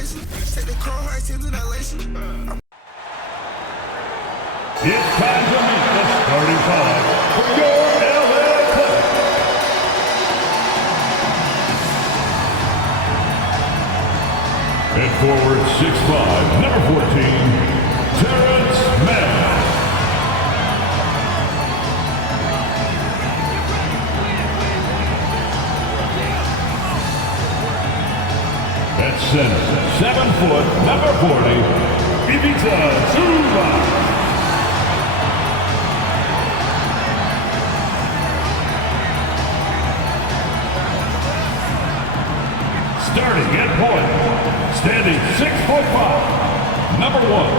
It's time to meet the starting five for your LA Clippers. At forward 6'5", number 14, Terrence Mann. At center, 7 foot, number 40, Ivica Zubac. Starting at point, standing 6'5", number 1,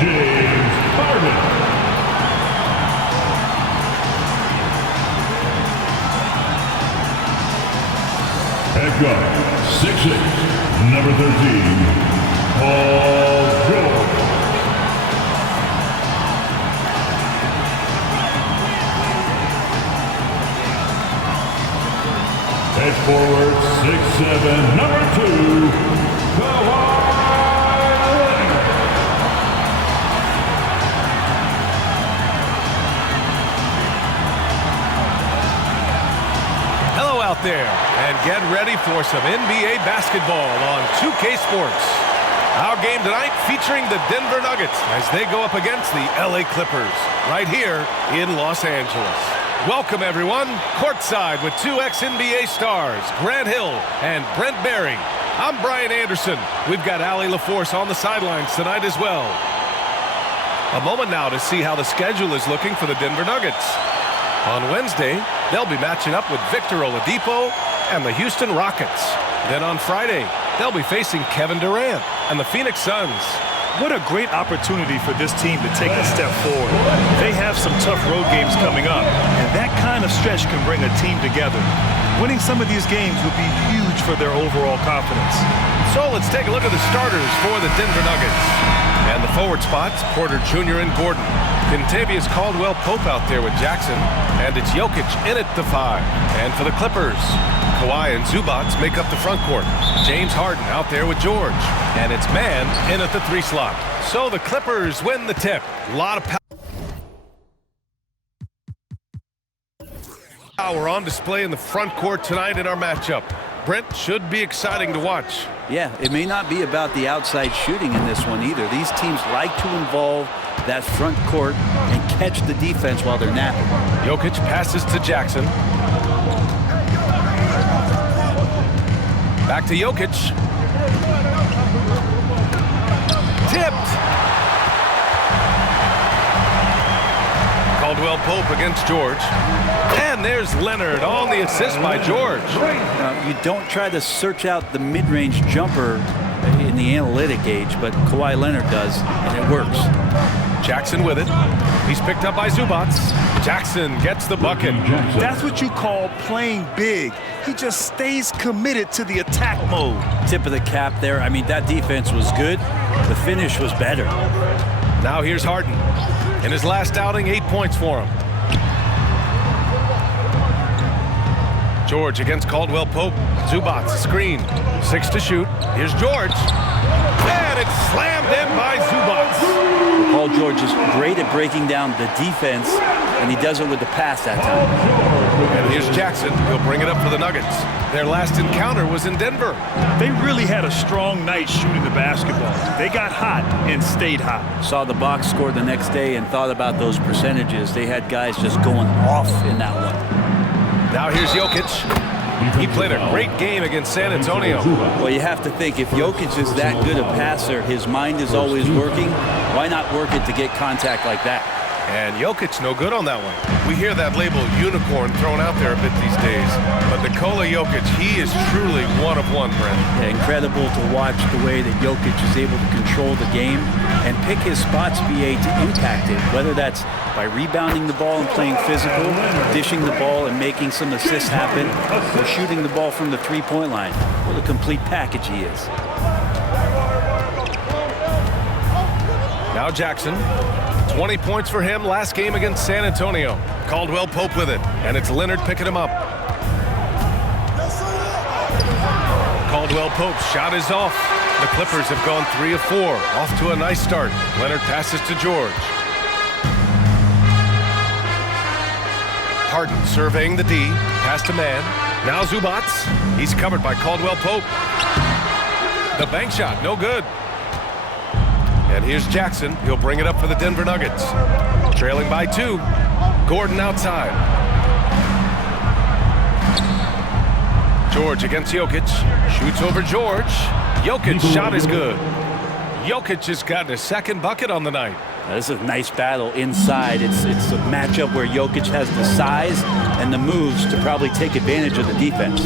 James Harden. At guard, 6'8", number 13, Paul George. At forward, 6'7", number 2, Kawhi Leonard. Hello out there, and get ready for some NBA basketball on 2K Sports. Our game tonight featuring the Denver Nuggets as they go up against the LA Clippers right here in Los Angeles. Welcome, everyone. Courtside with 2 ex-NBA stars, Grant Hill and Brent Barry. I'm Brian Anderson. We've got Allie LaForce on the sidelines tonight as well. A moment now to see how the schedule is looking for the Denver Nuggets. On Wednesday, they'll be matching up with Victor Oladipo and the Houston Rockets. Then on Friday, they'll be facing Kevin Durant and the Phoenix Suns. What a great opportunity for this team to take a step forward. They have some tough road games coming up, and that kind of stretch can bring a team together. Winning some of these games would be huge for their overall confidence. So let's take a look at the starters for the Denver Nuggets. And the forward spots, Porter Jr. and Gordon. Kentavious Caldwell-Pope out there with Jackson, and it's Jokic in at the 5. And for the Clippers, Kawhi and Zubac make up the front court. James Harden out there with George, and it's Mann in at the 3 slot. So the Clippers win the tip. A lot of power on display in the front court tonight in our matchup. Brent, should be exciting to watch. Yeah, it may not be about the outside shooting in this one either. These teams like to involve that front court and catch the defense while they're napping. Jokic passes to Jackson. Back to Jokic. Tipped. Caldwell-Pope against George. And there's Leonard on the assist by George. You don't try to search out the mid-range jumper in the analytic age, but Kawhi Leonard does, and it works. Jackson with it. He's picked up by Zubac. Jackson gets the bucket. That's what you call playing big. He just stays committed to the attack mode. Tip of the cap there. I mean, that defense was good. The finish was better. Now here's Harden. In his last outing, 8 points for him. George against Caldwell-Pope. Zubac, screen. 6 to shoot. Here's George. And it's slammed in by Zubac. Paul George is great at breaking down the defense, and he does it with the pass that time. And here's Jackson. He'll bring it up for the Nuggets. Their last encounter was in Denver. They really had a strong night shooting the basketball. They got hot and stayed hot. Saw the box score the next day and thought about those percentages. They had guys just going off in that one. Now here's Jokic. He played a great game against San Antonio. Well, you have to think, if Jokic is that good a passer, his mind is always working. Why not work it to get contact like that? And Jokic no good on that one. We hear that label unicorn thrown out there a bit these days. But Nikola Jokic, he is truly one of one, Brent. Yeah, incredible to watch the way that Jokic is able to control the game and pick his spots, BA, to impact it. Whether that's by rebounding the ball and playing physical, dishing the ball and making some assists happen, or shooting the ball from the three-point line. What a complete package he is. Now Jackson. 20 points for him last game against San Antonio. Caldwell-Pope with it, and it's Leonard picking him up. Caldwell-Pope's shot is off. The Clippers have gone 3 of 4. Off to a nice start. Leonard passes to George. Harden surveying the D. Pass to man. Now Zubac. He's covered by Caldwell Pope. The bank shot, no good. And here's Jackson. He'll bring it up for the Denver Nuggets. Trailing by 2. Gordon outside. George against Jokic. Shoots over George. Jokic's shot is good. Jokic has gotten his second bucket on the night. This is a nice battle inside. It's a matchup where Jokic has the size and the moves to probably take advantage of the defense.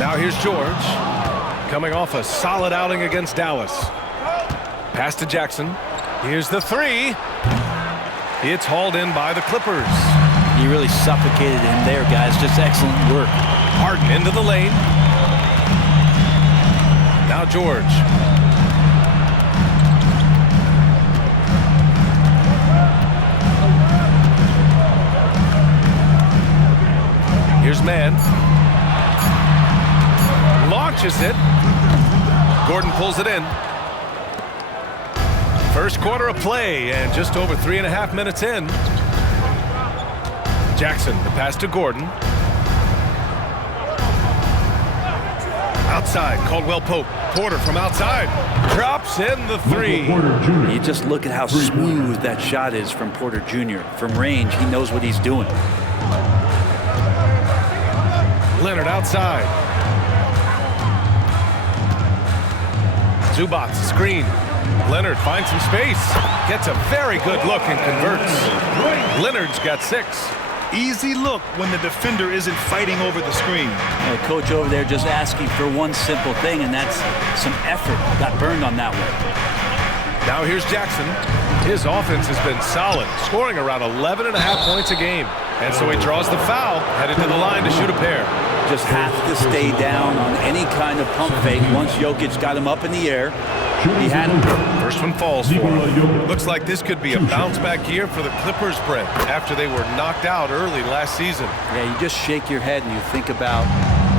Now here's George. Coming off a solid outing against Dallas. Pass to Jackson. Here's the 3. It's hauled in by the Clippers. He really suffocated him there, guys. Just excellent work. Harden into the lane. Now George. Here's man. Launches it. Gordon pulls it in. First quarter of play and just over 3.5 minutes in. Jackson, the pass to Gordon. Outside, Caldwell Pope. Porter from outside. Drops in the 3. You just look at how smooth that shot is from Porter Jr. From range, he knows what he's doing. Leonard outside. Zubac screen. Leonard finds some space. Gets a very good look and converts. Leonard's got 6. Easy look when the defender isn't fighting over the screen. The coach over there just asking for one simple thing, and that's some effort. Got burned on that one. Now here's Jackson. His offense has been solid, scoring around 11.5 points a game. And so he draws the foul, headed to the line to shoot a pair. Just have to stay down on any kind of pump fake. Once Jokic got him up in the air, he had him. First one falls for him. Looks like this could be a bounce-back year for the Clippers, Brent, after they were knocked out early last season. Yeah, you just shake your head and you think about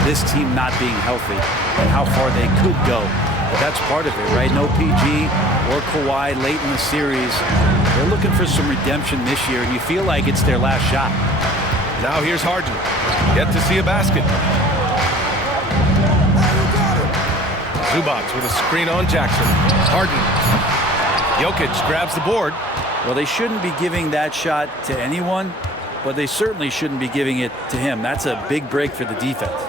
this team not being healthy and how far they could go. But that's part of it, right? No PG or Kawhi late in the series. They're looking for some redemption this year, and you feel like it's their last shot. Now here's Harden. Yet to see a basket. Zubac with a screen on Jackson. Harden. Jokic grabs the board. Well, they shouldn't be giving that shot to anyone, but they certainly shouldn't be giving it to him. That's a big break for the defense.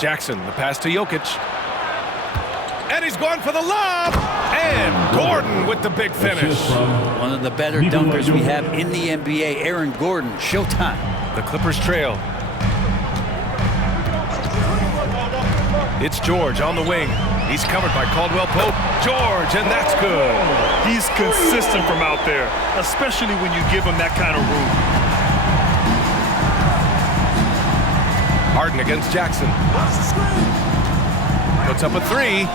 Jackson, the pass to Jokic. And he's going for the lob. And Gordon with the big finish. One of the better dunkers we have in the NBA, Aaron Gordon. Showtime. The Clippers trail. It's George on the wing. He's covered by Caldwell Pope. George, and that's good. He's consistent from out there, especially when you give him that kind of room. Harden against Jackson. Puts up a 3.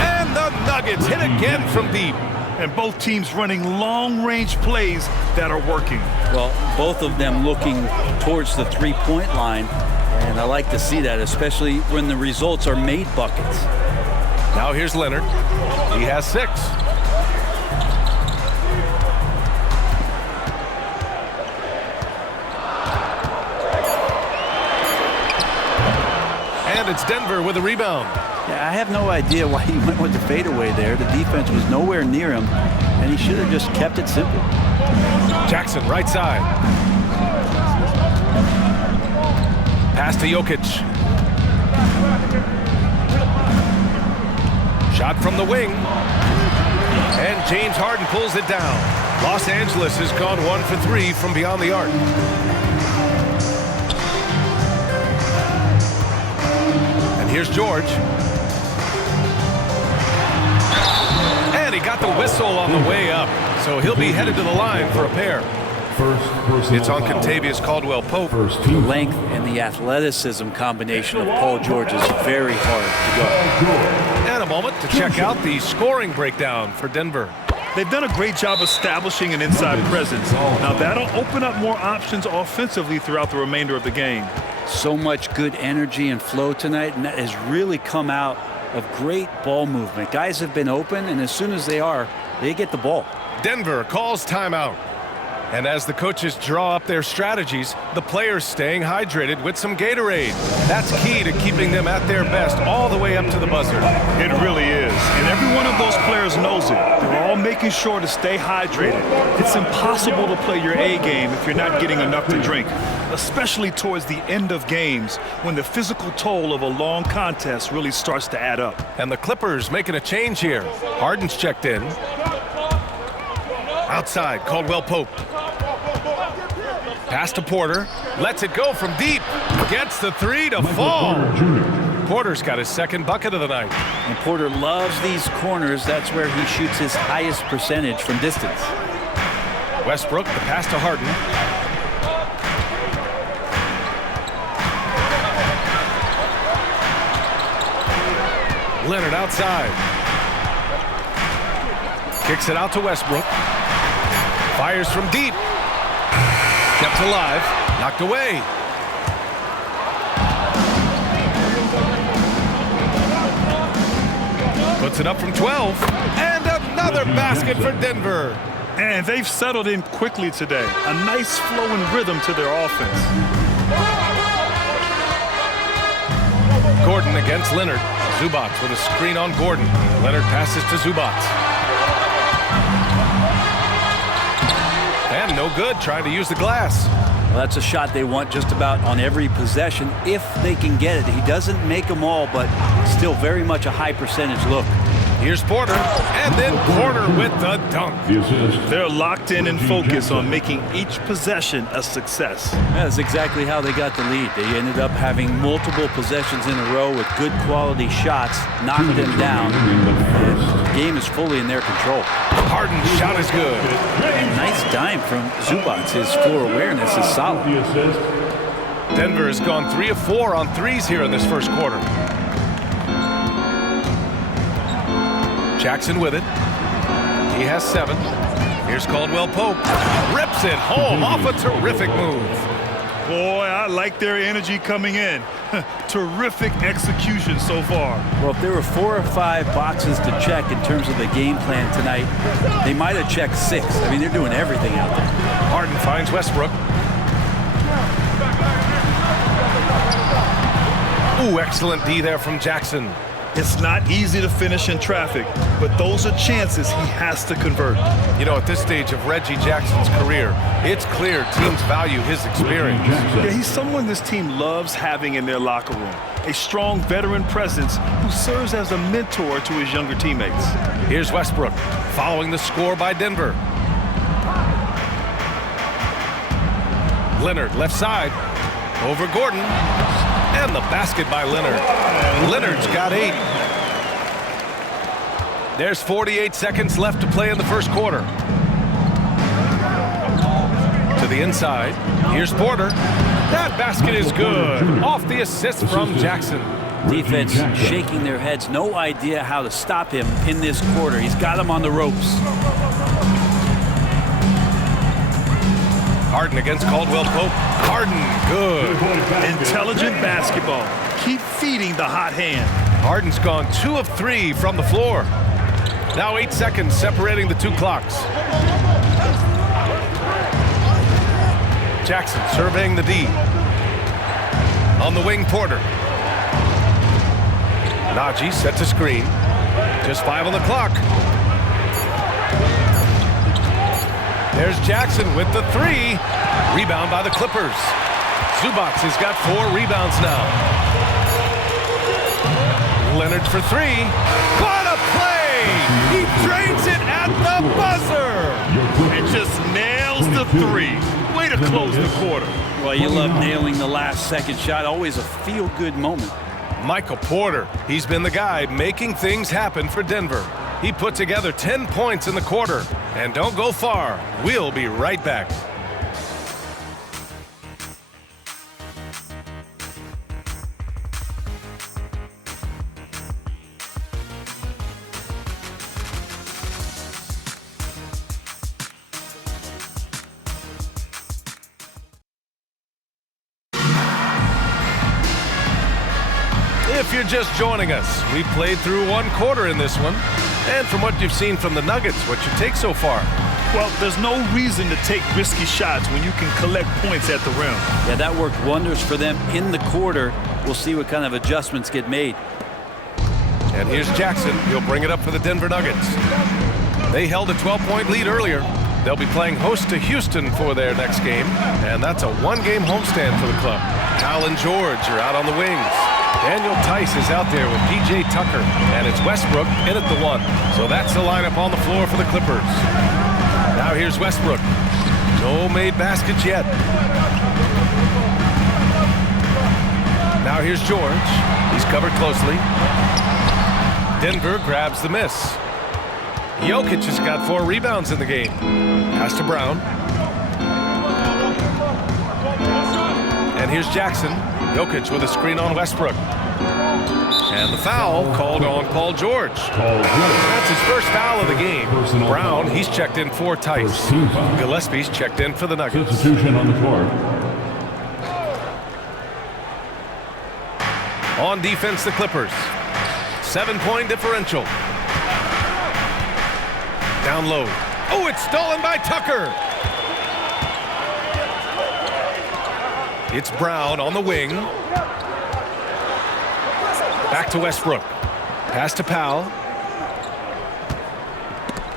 And the Nuggets hit again from deep. And both teams running long-range plays that are working. Well, both of them looking towards the three-point line. And I like to see that, especially when the results are made buckets. Now here's Leonard. He has 6. And it's Denver with a rebound. Yeah, I have no idea why he went with the fadeaway there. The defense was nowhere near him, and he should have just kept it simple. Jackson, right side. Pass to Jokic. Shot from the wing. And James Harden pulls it down. Los Angeles has gone 1 for 3 from beyond the arc. And here's George. And he got the whistle on the way up. So he'll be headed to the line for a pair. It's on Kentavious Caldwell Pope. The length and the athleticism combination of Paul George is very hard to go. And a moment to check out the scoring breakdown for Denver. They've done a great job establishing an inside presence. Now that'll open up more options offensively throughout the remainder of the game. So much good energy and flow tonight, and that has really come out of great ball movement. Guys have been open, and as soon as they get the ball. Denver calls timeout. And as the coaches draw up their strategies, the players staying hydrated with some Gatorade. That's key to keeping them at their best all the way up to the buzzer. It really is. And every one of those players knows it. They're all making sure to stay hydrated. It's impossible to play your A game if you're not getting enough to drink, especially towards the end of games when the physical toll of a long contest really starts to add up. And the Clippers making a change here. Harden's checked in. Outside, Caldwell Pope. Pass to Porter. Lets it go from deep. Gets the three to fall. Porter's got his second bucket of the night. And Porter loves these corners. That's where he shoots his highest percentage from distance. Westbrook, the pass to Harden. Leonard outside. Kicks it out to Westbrook. Fires from deep. Kept alive. Knocked away. Puts it up from 12. And another basket for Denver. And they've settled in quickly today. A nice flowing rhythm to their offense. Gordon against Leonard. Zubac with a screen on Gordon. Leonard passes to Zubac. And no good, trying to use the glass. Well, that's a shot they want just about on every possession if they can get it. He doesn't make them all, but still very much a high percentage look. Here's Porter, and then Porter with the dunk. They're locked in and focused on making each possession a success. That's exactly how they got the lead. They ended up having multiple possessions in a row with good quality shots, knocked them down, and the game is fully in their control. Harden's shot is good. Nice dime from Zubac. His floor awareness is solid. Denver has gone 3 of 4 on threes here in this first quarter. Jackson with it. He has 7. Here's Caldwell Pope. Rips it home off a terrific move. Boy, I like their energy coming in. Terrific execution so far. Well, if there were 4 or 5 boxes to check in terms of the game plan tonight, they might have checked 6. I mean, they're doing everything out there. Harden finds Westbrook. Ooh, excellent D there from Jackson. It's not easy to finish in traffic, but those are chances he has to convert. You know, at this stage of Reggie Jackson's career, it's clear teams value his experience. Yeah, he's someone this team loves having in their locker room. A strong veteran presence who serves as a mentor to his younger teammates. Here's Westbrook, following the score by Denver. Leonard, left side, over Gordon. And the basket by Leonard. Leonard's got 8. There's 48 seconds left to play in the first quarter. To the inside. Here's Porter. That basket is good. Off the assist from Jackson. Defense shaking their heads. No idea how to stop him in this quarter. He's got him on the ropes. Harden against Caldwell Pope. Harden, good. Intelligent basketball. Keep feeding the hot hand. Harden's gone 2 of 3 from the floor. Now 8 seconds separating the 2 clocks. Jackson surveying the D. On the wing, Porter. Najee set to screen. Just 5 on the clock. There's Jackson with the 3. Rebound by the Clippers. Zubac has got 4 rebounds now. Leonard for 3. What a play! He drains it at the buzzer! And just nails the 3. Way to close the quarter. Well, you love nailing the last second shot. Always a feel-good moment. Michael Porter, he's been the guy making things happen for Denver. He put together 10 points in the quarter. And don't go far. We'll be right back. If If you're just joining us, we played through one quarter in this one. And from what you've seen from the Nuggets, what's your take so far? Well, there's no reason to take risky shots when you can collect points at the rim. Yeah, that worked wonders for them in the quarter. We'll see what kind of adjustments get made. And here's Jackson. He'll bring it up for the Denver Nuggets. They held a 12-point lead earlier. They'll be playing host to Houston for their next game, and that's a one-game homestand for the club. Powell and George are out on the wings. Daniel Tice is out there with P.J. Tucker, and it's Westbrook in at the 1. So that's the lineup on the floor for the Clippers. Now here's Westbrook. No made baskets yet. Now here's George. He's covered closely. Denver grabs the miss. Jokic has got 4 rebounds in the game. Pass to Brown. And here's Jackson. Jokic with a screen on Westbrook. And the foul called on Paul George. That's his first foul of the game. Brown, he's checked in for Tice. Gillespie's checked in for the Nuggets. Substitution on the court. On defense, the Clippers. 7-point differential. Down low. Oh, it's stolen by Tucker. It's Brown on the wing. Back to Westbrook. Pass to Powell.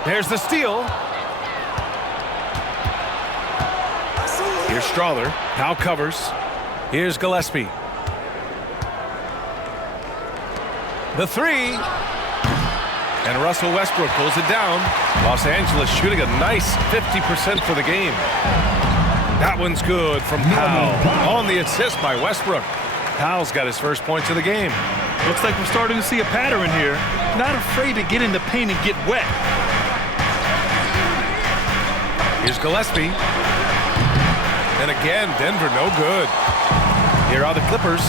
There's the steal. Here's Strawther. Powell covers. Here's Gillespie. The 3. And Russell Westbrook pulls it down. Los Angeles shooting a nice 50% for the game. That one's good from Powell. On the assist by Westbrook. Powell's got his first points of the game. Looks like we're starting to see a pattern here. Not afraid to get in the paint and get wet. Here's Gillespie. And again, Denver no good. Here are the Clippers.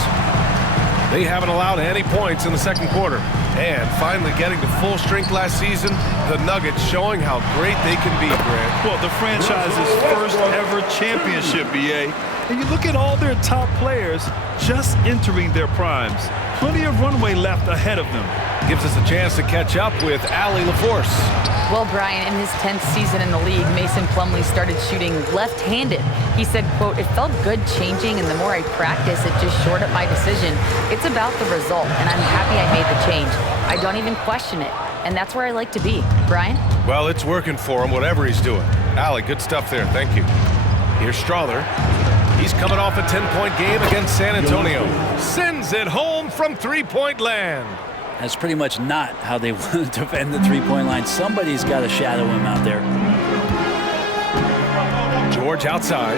They haven't allowed any points in the second quarter. And finally getting to full strength last season, the Nuggets showing how great they can be, Grant. Well, the franchise's first ever championship, BA. And you look at all their top players just entering their primes. Plenty of runway left ahead of them. Gives us a chance to catch up with Allie LaForce. Well, Brian, in his 10th season in the league, Mason Plumlee started shooting left-handed. He said, quote, "It felt good changing, and the more I practice, it just shored up my decision. It's about the result, and I'm happy I made the change. I don't even question it, and that's where I like to be." Brian? Well, it's working for him, whatever he's doing. Allie, good stuff there. Thank you. Here's Strawther. He's coming off a 10-point game against San Antonio. Sends it home from three-point land. That's pretty much not how they want to defend the three-point line. Somebody's got to shadow him out there. George outside.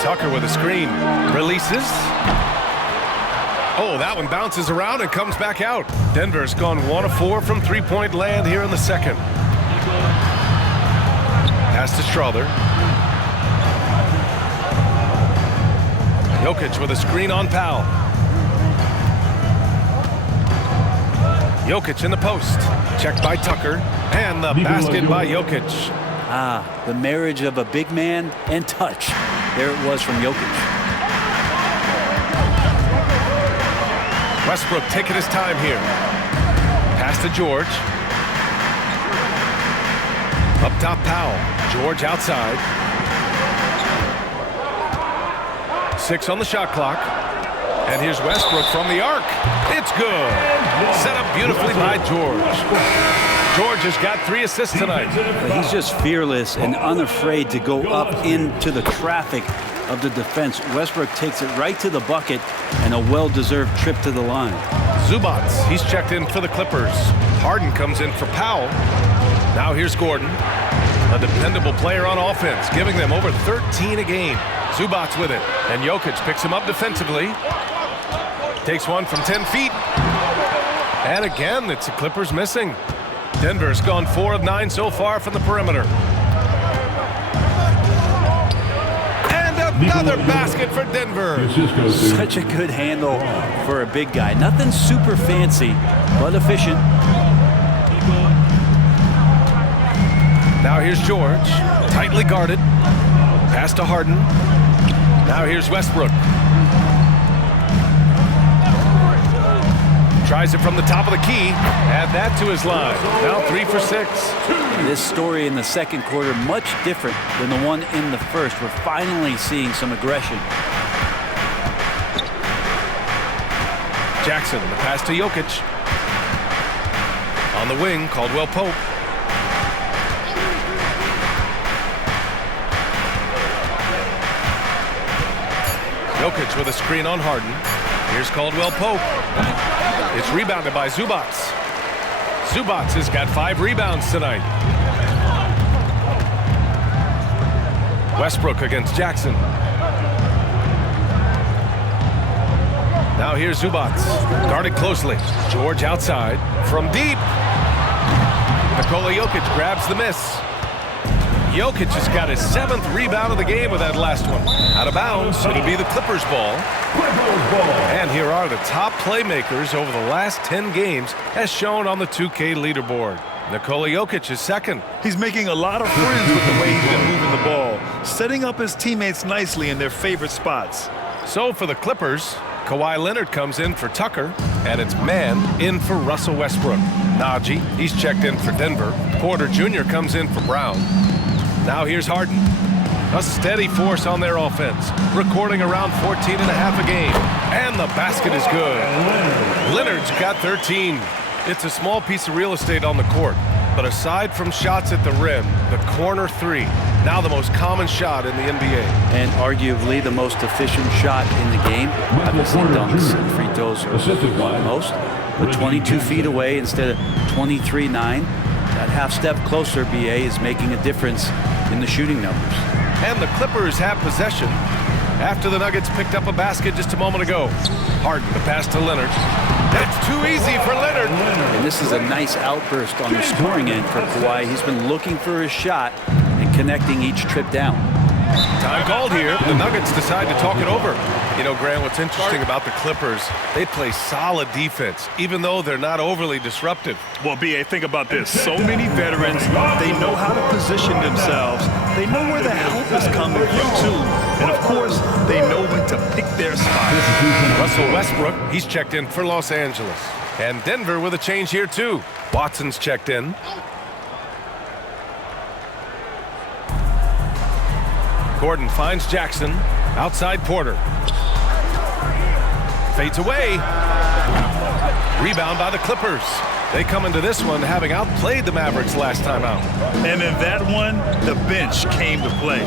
Tucker with a screen. Releases. Oh, that one bounces around and comes back out. Denver's gone 1 of 4 from three-point land here in the second. Pass to Strawther. Jokic with a screen on Powell. Jokic in the post. Checked by Tucker. And the basket by Jokic. The marriage of a big man and touch. There it was from Jokic. Westbrook taking his time here. Pass to George. Up top, Powell. George outside. 6 on the shot clock. And here's Westbrook from the arc. It's good. Set up beautifully by George. George has got 3 assists tonight. He's just fearless and unafraid to go up into the traffic of the defense. Westbrook takes it right to the bucket and a well-deserved trip to the line. Zubac, he's checked in for the Clippers. Harden comes in for Powell. Now here's Gordon, a dependable player on offense, giving them over 13 a game. Zubac with it, and Jokic picks him up defensively. Takes one from 10 feet. And again, it's the Clippers missing. Denver's gone 4 of 9 so far from the perimeter. And another basket for Denver. Such a good handle for a big guy. Nothing super fancy, but efficient. Now here's George, tightly guarded. Pass to Harden. Now here's Westbrook. Tries it from the top of the key. Add that to his line. Now 3 for 6. This story in the second quarter, much different than the one in the first. We're finally seeing some aggression. Jackson, the pass to Jokic. On the wing, Caldwell Pope. Jokic with a screen on Harden. Here's Caldwell Pope. It's rebounded by Zubac. Zubac has got 5 rebounds tonight. Westbrook against Jackson. Now here's Zubac. Guarded closely. George outside. From deep. Nikola Jokic grabs the miss. Jokic has got his 7th rebound of the game with that last one. Out of bounds, it'll be the Clippers ball. And here are the top playmakers over the last 10 games as shown on the 2K leaderboard. Nikola Jokic is second. He's making a lot of friends with the way he's been moving the ball, setting up his teammates nicely in their favorite spots. So for the Clippers, Kawhi Leonard comes in for Tucker, and it's man in for Russell Westbrook. Najee, he's checked in for Denver. Porter Jr. comes in for Brown. Now here's Harden. A steady force on their offense, recording around 14 and a half a game. And the basket is good. Leonard's got 13. It's a small piece of real estate on the court, but aside from shots at the rim, the corner 3, now the most common shot in the NBA. And arguably the most efficient shot in the game. Obviously dunks and free throws are most, but 22 feet away instead of 23-9. That half step closer, BA, is making a difference in the shooting numbers. And the Clippers have possession after the Nuggets picked up a basket just a moment ago. Harden, the pass to Leonard. That's too easy for Leonard. And this is a nice outburst on the scoring end for Kawhi. He's been looking for his shot and connecting each trip down. Time called here. The Nuggets decide to talk it over. You know, Grant, what's interesting about the Clippers, they play solid defense, even though they're not overly disruptive. Well, B.A., think about this. So many veterans, they know how to position themselves. They know where the help is coming from, too. And, of course, they know when to pick their spot. Russell Westbrook, he's checked in for Los Angeles. And Denver with a change here, too. Watson's checked in. Gordon finds Jackson. Outside Porter. Fades away. Rebound by the Clippers. They come into this one having outplayed the Mavericks last time out. And in that one, the bench came to play.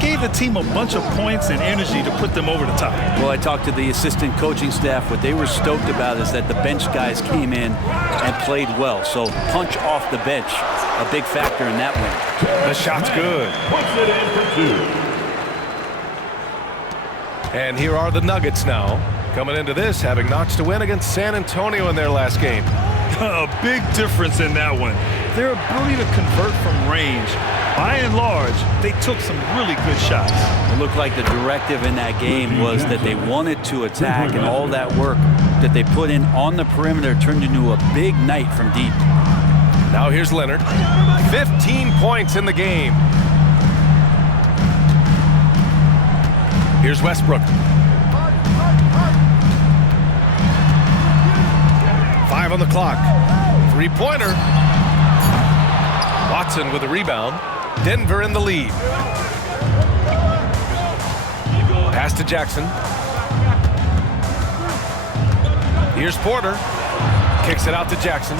Gave the team a bunch of points and energy to put them over the top. Well, I talked to the assistant coaching staff. What they were stoked about is that the bench guys came in and played well. So punch off the bench, a big factor in that win. The shot's good. Puts it in for 2. And here are the Nuggets now, coming into this having notched a win against San Antonio in their last game. A big difference in that one. Their ability to convert from range. By and large, they took some really good shots. It looked like the directive in that game was that they wanted to attack, and all that work that they put in on the perimeter turned into a big night from deep. Now here's Leonard. 15 points in the game. Here's Westbrook. 5 on the clock. 3-pointer. Watson with a rebound. Denver in the lead. Pass to Jackson. Here's Porter. Kicks it out to Jackson.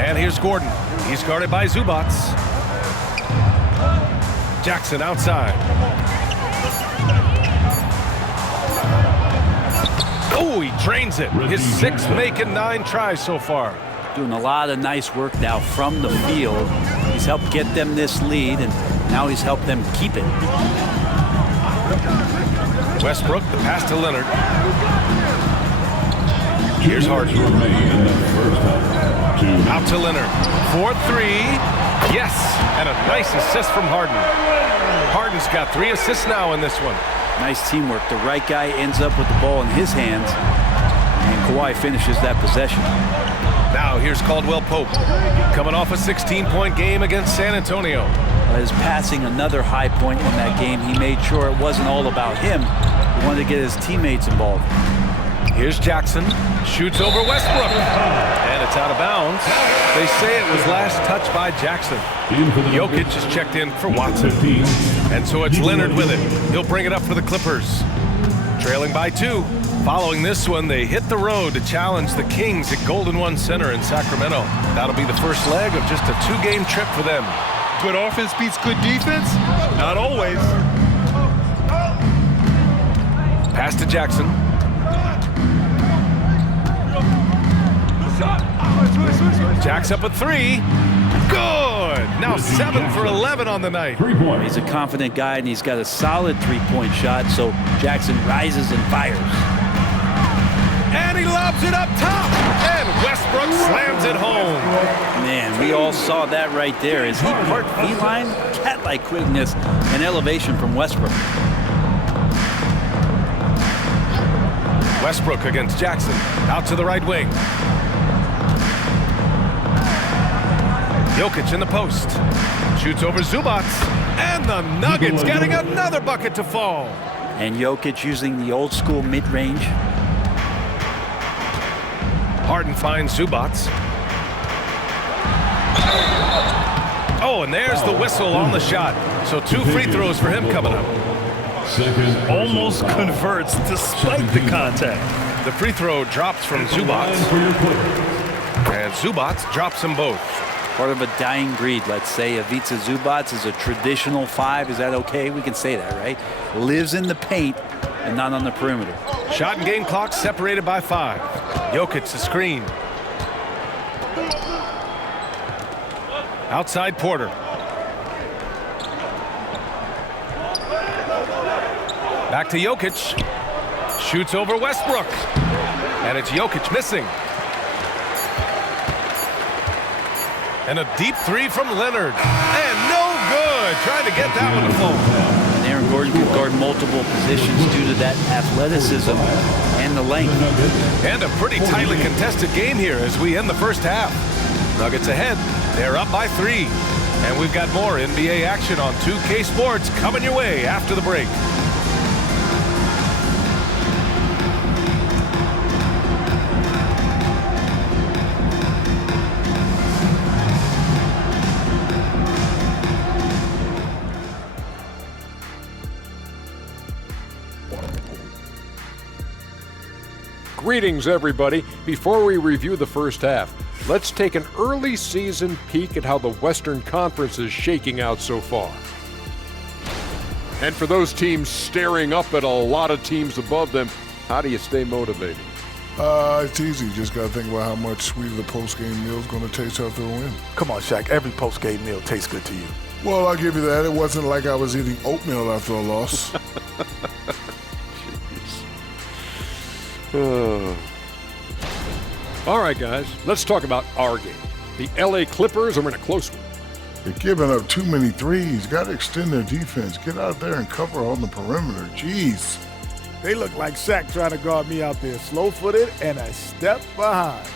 And here's Gordon. He's guarded by Zubac. Jackson outside. Oh, he drains it. His 6th make in 9 tries so far. Doing a lot of nice work now from the field. He's helped get them this lead, and now he's helped them keep it. Westbrook, the pass to Leonard. Here's Harden. Out to Leonard. 4-3. Yes, and a nice assist from Harden. Harden's got 3 assists now in this one. Nice teamwork. The right guy ends up with the ball in his hands, and Kawhi finishes that possession. Now here's Caldwell Pope, coming off a 16-point game against San Antonio. His passing, another high point in that game. He made sure it wasn't all about him. He wanted to get his teammates involved. Here's Jackson. Shoots over Westbrook. And it's out of bounds. They say it was last touched by Jackson. Jokic is checked in for Watson. And so it's Leonard with it. He'll bring it up for the Clippers. Trailing by 2. Following this one, they hit the road to challenge the Kings at Golden One Center in Sacramento. That'll be the first leg of just a 2-game trip for them. Good offense beats good defense? Not always. Pass to Jackson. Jack's up a 3. Good. Now 7 for 11 on the night. 3 points. He's a confident guy, and he's got a solid three-point shot, so Jackson rises and fires. And he lobs it up top. And Westbrook slams it home. Man, we all saw that right there. As he part feline, cat-like quickness and elevation from Westbrook. Westbrook against Jackson. Out to the right wing. Jokic in the post. Shoots over Zubac. And the Nuggets getting another bucket to fall. And Jokic using the old-school mid-range. Harden finds Zubac. Oh, and there's the whistle on the shot. So 2 free throws for him coming up. Almost converts despite the contact. The free throw drops from Zubac. And Zubac drops them both. Part of a dying breed, let's say. Ivica Zubac is a traditional 5. Is that okay? We can say that, right? Lives in the paint and not on the perimeter. Shot and game clock separated by 5. Jokic the screen. Outside Porter. Back to Jokic. Shoots over Westbrook. And it's Jokic missing. And a deep 3 from Leonard. And no good. Trying to get that one to fall. And Aaron Gordon can guard multiple positions due to that athleticism and the length. And a pretty tightly contested game here as we end the first half. Nuggets ahead. They're up by 3. And we've got more NBA action on 2K Sports coming your way after the break. Greetings, everybody. Before we review the first half, let's take an early season peek at how the Western Conference is shaking out so far. And for those teams staring up at a lot of teams above them, how do you stay motivated? It's easy. You just got to think about how much sweeter the post-game meal is going to taste after a win. Come on, Shaq. Every post-game meal tastes good to you. Well, I'll give you that. It wasn't like I was eating oatmeal after a loss. All right, guys, let's talk about our game. The LA Clippers are in a close one. They're giving up too many threes. Got to extend their defense. Get out there and cover on the perimeter. Jeez. They look like Shaq trying to guard me out there, slow-footed and a step behind.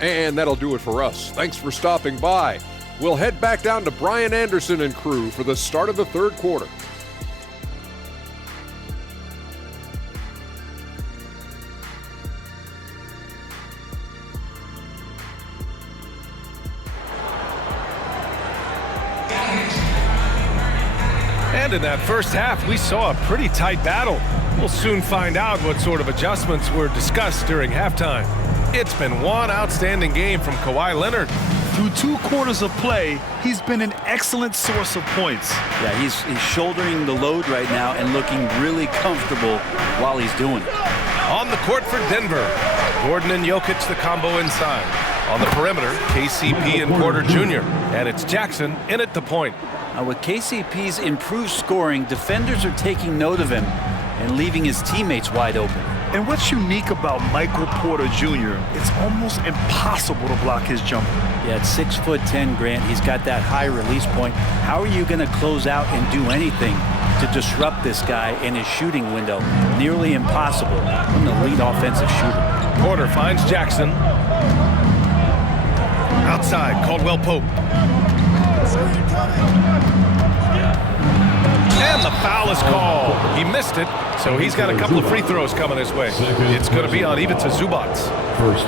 And that'll do it for us. Thanks for stopping by. We'll head back down to Brian Anderson and crew for the start of the third quarter. And in that first half, we saw a pretty tight battle. We'll soon find out what sort of adjustments were discussed during halftime. It's been one outstanding game from Kawhi Leonard. Through 2 quarters of play, he's been an excellent source of points. Yeah, he's shouldering the load right now and looking really comfortable while he's doing it. On the court for Denver, Gordon and Jokic the combo inside. On the perimeter, KCP and Porter Jr. And it's Jackson in at the point. Now, with KCP's improved scoring, defenders are taking note of him and leaving his teammates wide open. And what's unique about Michael Porter Jr., it's almost impossible to block his jumper. Yeah, at 6'10", Grant, he's got that high release point. How are you going to close out and do anything to disrupt this guy in his shooting window? Nearly impossible from the lead offensive shooter. Porter finds Jackson. Outside, Caldwell Pope. And the foul is called. He missed it, so he's got a couple of free throws coming his way. It's going to be on Ivica Zubac.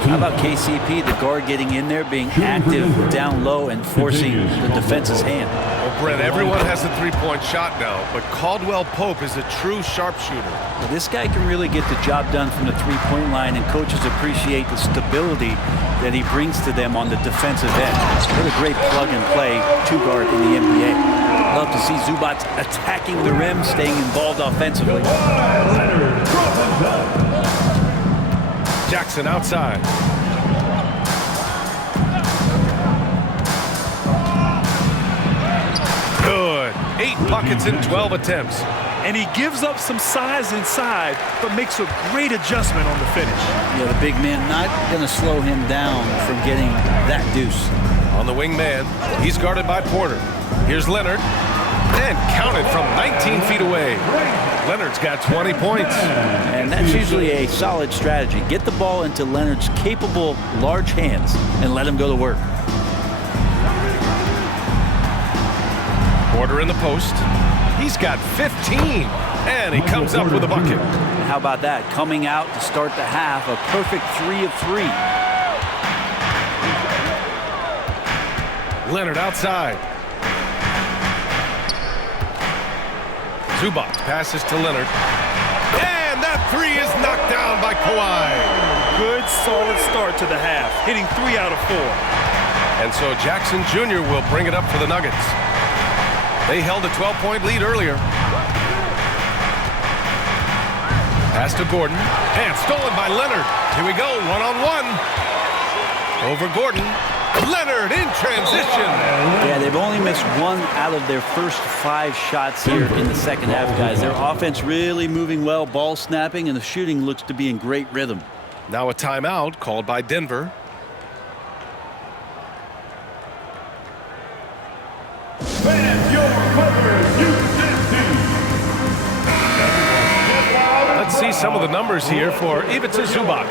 How about KCP, the guard getting in there, being active down low and forcing the defense's hand? Well, Brent, everyone has a three-point shot now, but Caldwell Pope is a true sharpshooter. Well, this guy can really get the job done from the three-point line, and coaches appreciate the stability that he brings to them on the defensive end. What a great plug-and-play two-guard in the NBA. Love to see Zubac attacking the rim, staying involved offensively. Jackson outside. Good. 8 buckets in 12 attempts. And he gives up some size inside, but makes a great adjustment on the finish. Yeah, the big man not going to slow him down from getting that deuce. On the wing man, he's guarded by Porter. Here's Leonard. And counted from 19 feet away. Leonard's got 20 points. And that's usually a solid strategy. Get the ball into Leonard's capable, large hands and let him go to work. Porter in the post. He's got 15. And he comes up with a bucket. How about that? Coming out to start the half, a perfect 3 of 3. Leonard outside. Zubac passes to Leonard. And that three is knocked down by Kawhi. Good, solid start to the half, hitting 3 out of 4. And so Jackson Jr. will bring it up for the Nuggets. They held a 12-point lead earlier. Pass to Gordon. And stolen by Leonard. Here we go, one-on-one. Over Gordon. Leonard in transition. Yeah, they've only missed 1 out of their first 5 shots here in the second half, guys. Their offense really moving well, ball snapping, and the shooting looks to be in great rhythm. Now a timeout called by Denver. Let's see some of the numbers here for Ivica Zubac.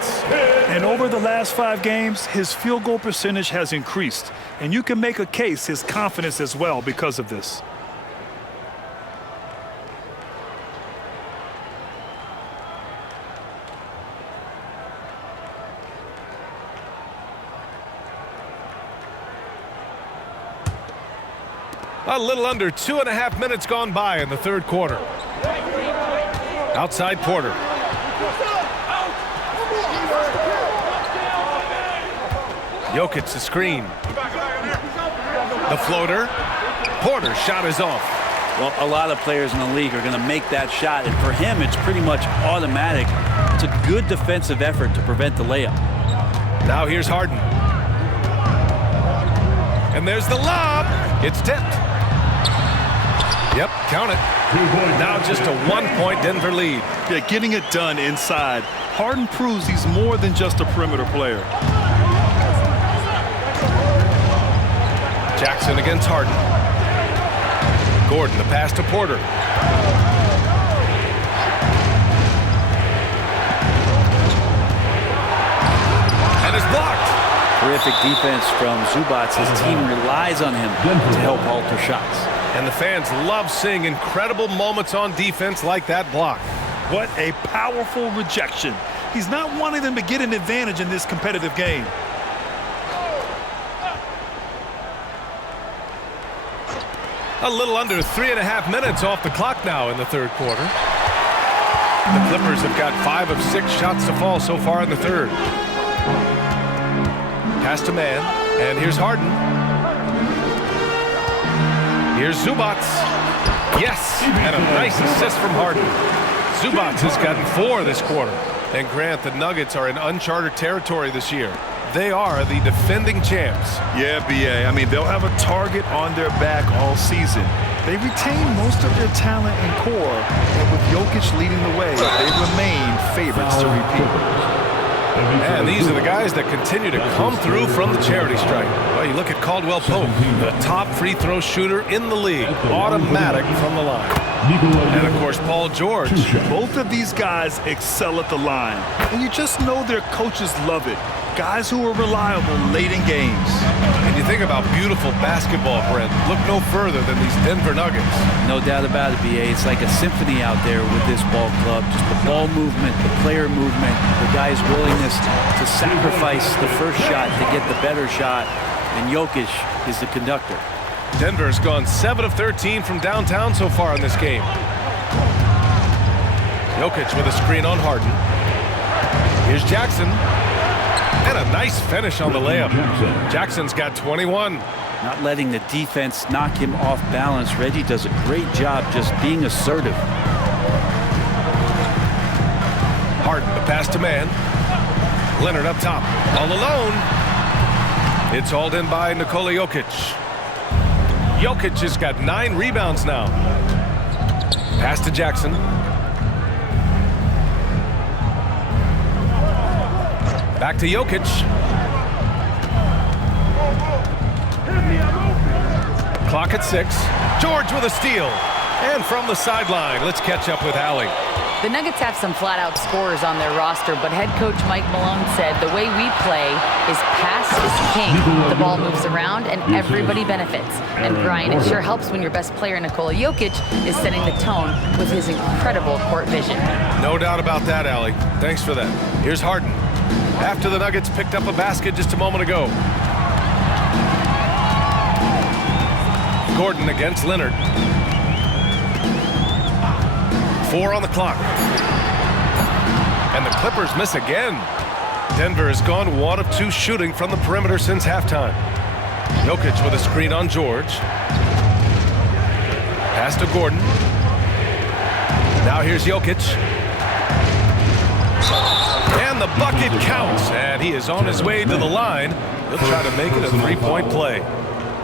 And over the last 5 games, his field goal percentage has increased. And you can make a case his confidence as well because of this. A little under 2.5 minutes gone by in the third quarter. Outside Porter. Jokic the screen. The floater. Porter's shot is off. Well, a lot of players in the league are going to make that shot, and for him, it's pretty much automatic. It's a good defensive effort to prevent the layup. Now here's Harden. And there's the lob. It's tipped. Yep, count it. Now just a 1-point Denver lead. Yeah, getting it done inside. Harden proves he's more than just a perimeter player. Jackson against Harden. Gordon, the pass to Porter. And it's blocked. Terrific defense from Zubac. His team relies on him to help alter shots. And the fans love seeing incredible moments on defense like that block. What a powerful rejection. He's not wanting them to get an advantage in this competitive game. A little under 3.5 minutes off the clock now in the third quarter. The Clippers have got 5 of 6 shots to fall so far in the third. Pass to man, and here's Harden. Here's Zubac. Yes, and a nice assist from Harden. Zubac has gotten 4 this quarter. And Grant, the Nuggets are in uncharted territory this year. They are the defending champs. Yeah, B.A. I mean, they'll have a target on their back all season. They retain most of their talent and core, and with Jokic leading the way, they remain favorites to repeat. And these are the guys that continue to come through from the charity stripe. Well, you look at Caldwell Pope, the top free throw shooter in the league, automatic from the line. And, of course, Paul George. Both of these guys excel at the line, and you just know their coaches love it. Guys who are reliable late in games. And you think about beautiful basketball, Brent. Look no further than these Denver Nuggets. No doubt about it, BA. It's like a symphony out there with this ball club. Just the ball movement, the player movement, the guy's willingness to sacrifice the first shot to get the better shot. And Jokic is the conductor. Denver's gone 7 of 13 from downtown so far in this game. Jokic with a screen on Harden. Here's Jackson. And a nice finish on the layup. Jackson's got 21. Not letting the defense knock him off balance. Reggie does a great job just being assertive. Harden, the pass to man. Leonard up top, all alone. It's hauled in by Nikola Jokic. Jokic has got 9 rebounds now. Pass to Jackson. Back to Jokic. Clock at 6. George with a steal. And from the sideline, let's catch up with Allie. The Nuggets have some flat-out scorers on their roster, but head coach Mike Malone said the way we play is pass is king. The ball moves around, and everybody benefits. And Brian, it sure helps when your best player, Nikola Jokic, is setting the tone with his incredible court vision. No doubt about that, Allie. Thanks for that. Here's Harden. After the Nuggets picked up a basket just a moment ago. Gordon against Leonard. 4 on the clock. And the Clippers miss again. Denver has gone 1 of 2 shooting from the perimeter since halftime. Jokic with a screen on George. Pass to Gordon. Now here's Jokic. And the bucket counts. And he is on his way to the line. He'll try to make it a 3-point play.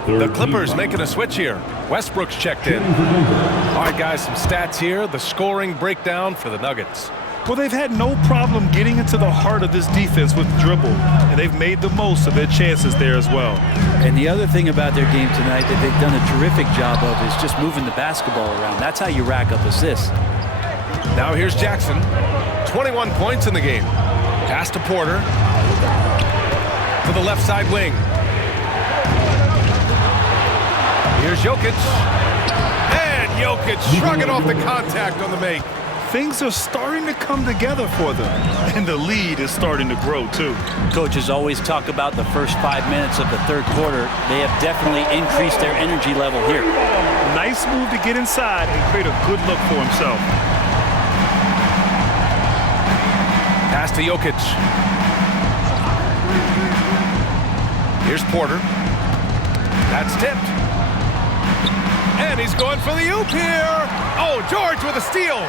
The Clippers making a switch here. Westbrook's checked in. All right, guys, some stats here. The scoring breakdown for the Nuggets. Well, they've had no problem getting into the heart of this defense with the dribble, and they've made the most of their chances there as well. And the other thing about their game tonight that they've done a terrific job of is just moving the basketball around. That's how you rack up assists. Now here's Jackson. 21 points in the game. Pass to Porter. To the left side wing. Here's Jokic. And Jokic shrugging off the contact on the make. Things are starting to come together for them, and the lead is starting to grow, too. Coaches always talk about the first 5 minutes of the third quarter. They have definitely increased their energy level here. Nice move to get inside and create a good look for himself. Pass to Jokic. Here's Porter. That's tipped. And he's going for the oop here. Oh, George with a steal.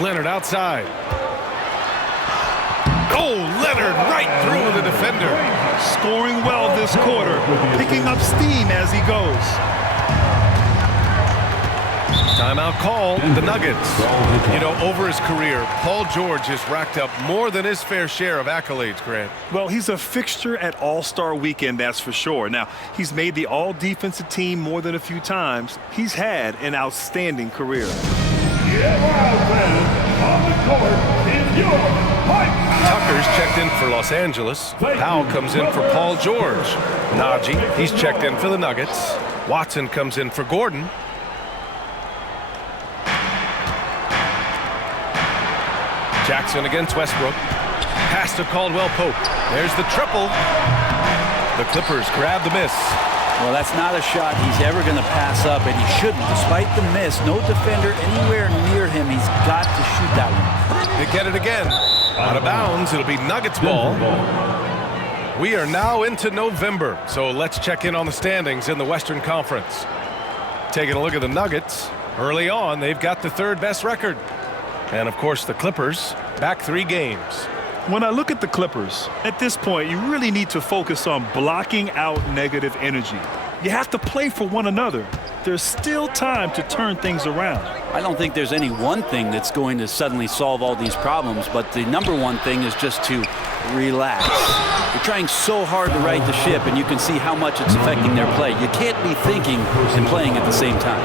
Leonard outside. Oh, Leonard right through the defender. Scoring well this quarter, picking up steam as he goes. Timeout called, the Nuggets. You know, over his career, Paul George has racked up more than his fair share of accolades, Grant. Well, he's a fixture at All-Star Weekend, that's for sure. Now, he's made the All-Defensive Team more than a few times. He's had an outstanding career. Tucker's checked in for Los Angeles. Powell comes in for Paul George. Najee, he's checked in for the Nuggets. Watson comes in for Gordon. Jackson against Westbrook. Pass to Caldwell Pope. There's the triple. The Clippers grab the miss. Well, that's not a shot he's ever going to pass up, and he shouldn't. Despite the miss, no defender anywhere near him. He's got to shoot that one. They get it again. Out of bounds. It'll be Nuggets ball. We are now into November, so let's check in on the standings in the Western Conference. Taking a look at the Nuggets. Early on, they've got the 3rd best record. And, of course, the Clippers back 3 games. When I look at the Clippers, at this point, you really need to focus on blocking out negative energy. You have to play for one another. there's still time to turn things around. I don't think there's any one thing that's going to suddenly solve all these problems, but the number one thing is just to relax. You're trying so hard to right the ship, and you can see how much it's affecting their play. You can't be thinking and playing at the same time.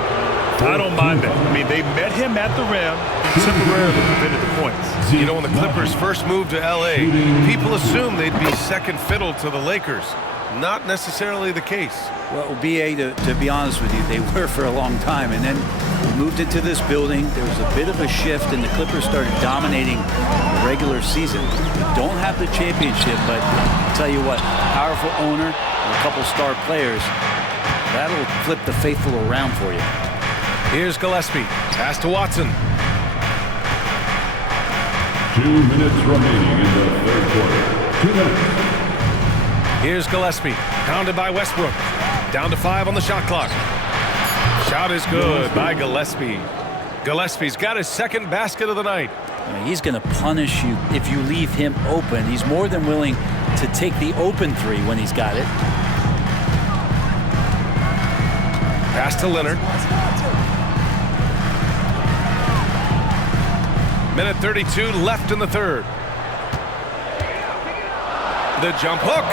I don't mind that. I mean, they met him at the rim and temporarily prevented the points. You know, when the Clippers first moved to L.A., people assumed they'd be second fiddle to the Lakers. Not necessarily the case. Well, B.A., to be honest with you, they were for a long time. And then we moved into this building. There was a bit of a shift, and the Clippers started dominating the regular season. Don't have the championship, but I'll tell you what, powerful owner and a couple star players, that'll flip the faithful around for you. Here's Gillespie. Pass to Watson. 2 minutes remaining in the third quarter. 2 minutes. Here's Gillespie. Pounded by Westbrook. Down to 5 on the shot clock. Shot is good by Gillespie. Gillespie's got his second basket of the night. I mean, he's going to punish you if you leave him open. He's more than willing to take the open three when he's got it. Pass to Leonard. Minute 32 left in the third. The jump hook.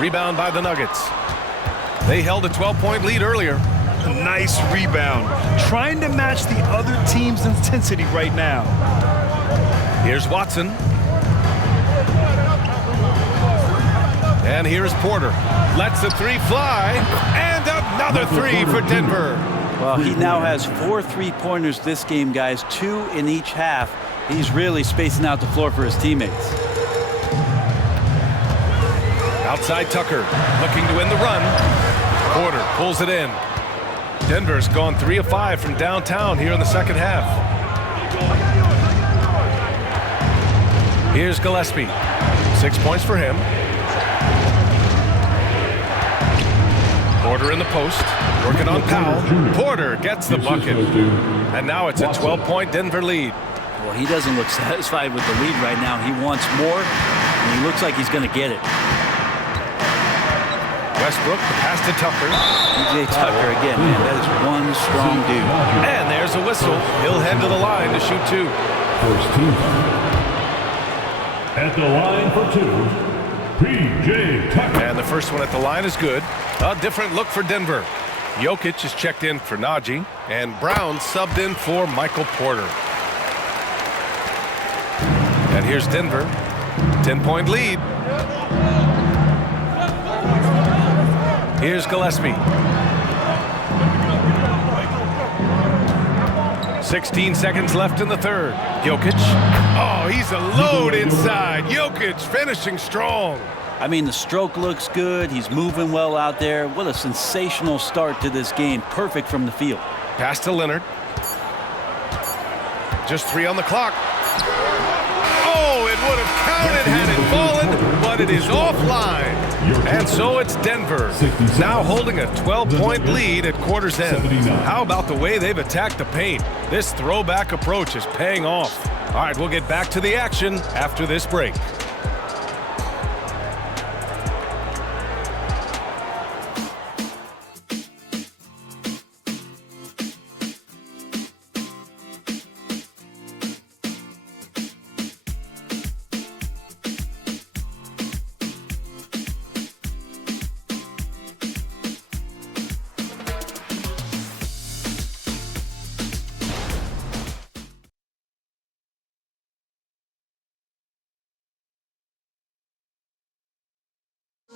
Rebound by the Nuggets. They held a 12-point lead earlier. Nice rebound. Trying to match the other team's intensity right now. Here's Watson. And here's Porter. Lets the three fly. And another three for Denver. Well, he now has 4 3-pointers this game, guys. 2 in each half. He's really spacing out the floor for his teammates. Outside Tucker, looking to win the run. Porter pulls it in. Denver's gone 3 of 5 from downtown here in the second half. Here's Gillespie. 6 points for him. Porter in the post, working on Powell. Porter gets the bucket. And now it's a 12-point Denver lead. Well, he doesn't look satisfied with the lead right now. He wants more, and he looks like he's going to get it. Westbrook, the pass to Tucker. P.J. Tucker again, man, that is one strong dude. And there's a whistle. He'll head to the line to shoot 2. First team. At the line for 2, P.J. Tucker. And the first one at the line is good. A different look for Denver. Jokic is checked in for Najee, and Brown subbed in for Michael Porter. And here's Denver. 10-point lead. Here's Gillespie. 16 seconds left in the third. Jokic. Oh, he's a load inside. Jokic finishing strong. I mean, the stroke looks good. He's moving well out there. What a sensational start to this game. Perfect from the field. Pass to Leonard. Just 3 on the clock. Oh, it would have counted had it fallen, but it is offline. And so it's Denver, now holding a 12-point lead at quarter's end. How about the way they've attacked the paint? This throwback approach is paying off. All right, we'll get back to the action after this break.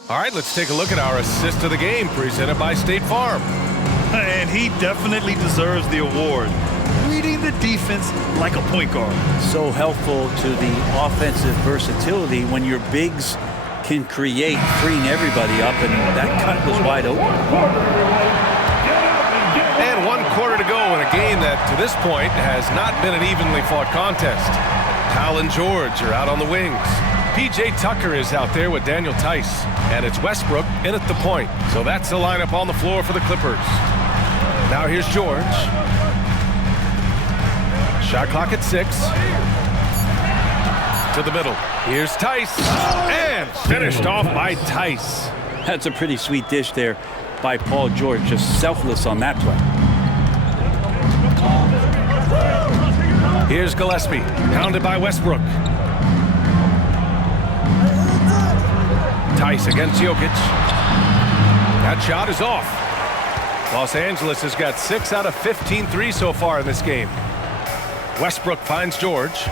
All right, let's take a look at our assist of the game presented by State Farm. And he definitely deserves the award. Reading the defense like a point guard. So helpful to the offensive versatility when your bigs can create, freeing everybody up, and that cut was wide open. And 1 quarter to go in a game that, to this point, has not been an evenly fought contest. Powell and George are out on the wings. P.J. Tucker is out there with Daniel Tice. And it's Westbrook in at the point. So that's the lineup on the floor for the Clippers. Now here's George. Shot clock at 6. To the middle. Here's Tice. And finished off by Tice. That's a pretty sweet dish there. by Paul George, just selfless on that play. Here's Gillespie, pounded by Westbrook. Tice against Jokic. That shot is off. Los Angeles has got 6 out of 15 threes so far in this game. Westbrook finds George.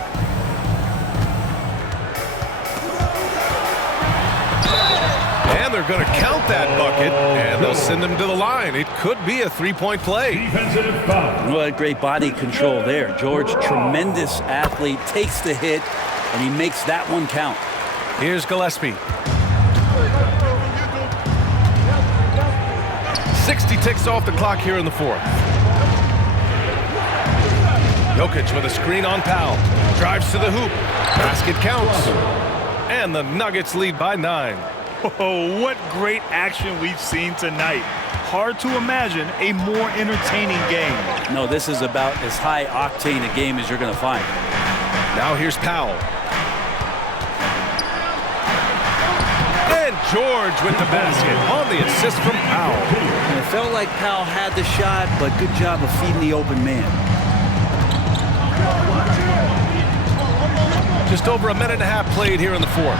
And they're going to count that bucket, and they'll send him to the line. It could be a three-point play. Defensive foul. What great body control there. George, tremendous athlete, takes the hit, and he makes that one count. Here's Gillespie. 60 ticks off the clock here in the fourth. Jokic with a screen on Powell. Drives to the hoop. Basket counts. And the Nuggets lead by 9. Oh, what great action we've seen tonight. Hard to imagine a more entertaining game. No, this is about as high octane a game as you're going to find. Now here's Powell. And George with the basket on the assist from Powell. And it felt like Powell had the shot, but good job of feeding the open man. Just over a minute and a half played here in the fourth.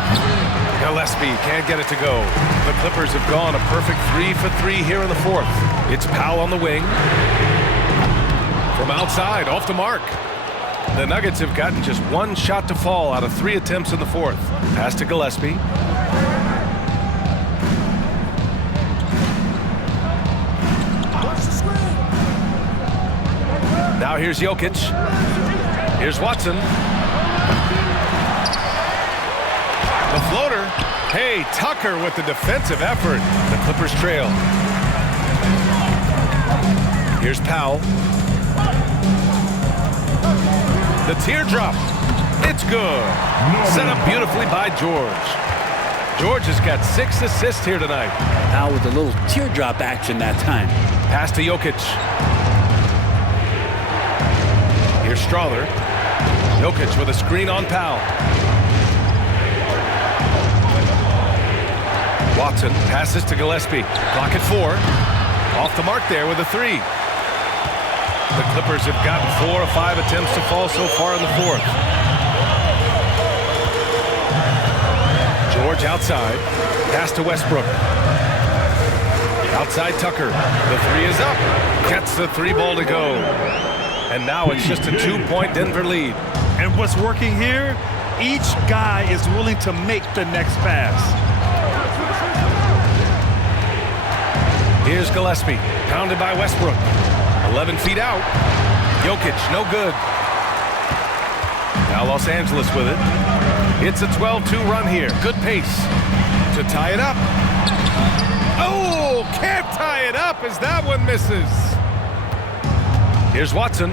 Gillespie can't get it to go. The Clippers have gone a perfect 3 for 3 here in the fourth. It's Powell on the wing. From outside, off the mark. The Nuggets have gotten just 1 shot to fall out of 3 attempts in the fourth. Pass to Gillespie. Now here's Jokic. Here's Watson. The floater. Hey, Tucker with the defensive effort. The Clippers trail. Here's Powell. The teardrop. It's good. Set up beautifully by George. George has got 6 assists here tonight. Powell with a little teardrop action that time. Pass to Jokic. Here's Strawther. Jokic with a screen on Powell. Watson passes to Gillespie. Clock at 4. Off the mark there with a 3. The Clippers have gotten 4 or 5 attempts to fall so far in the fourth. George outside. Pass to Westbrook. Outside Tucker. The 3 is up. Gets the 3 ball to go. And now it's just a 2-point Denver lead. And what's working here? Each guy is willing to make the next pass. Here's Gillespie, pounded by Westbrook. 11 feet out. Jokic, no good. Now Los Angeles with it. It's a 12-2 run here. Good pace to tie it up. Oh, can't tie it up as that one misses. Here's Watson.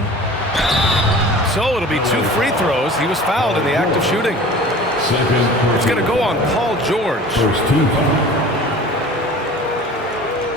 So it'll be 2 free throws. He was fouled in the act of shooting. It's going to go on Paul George.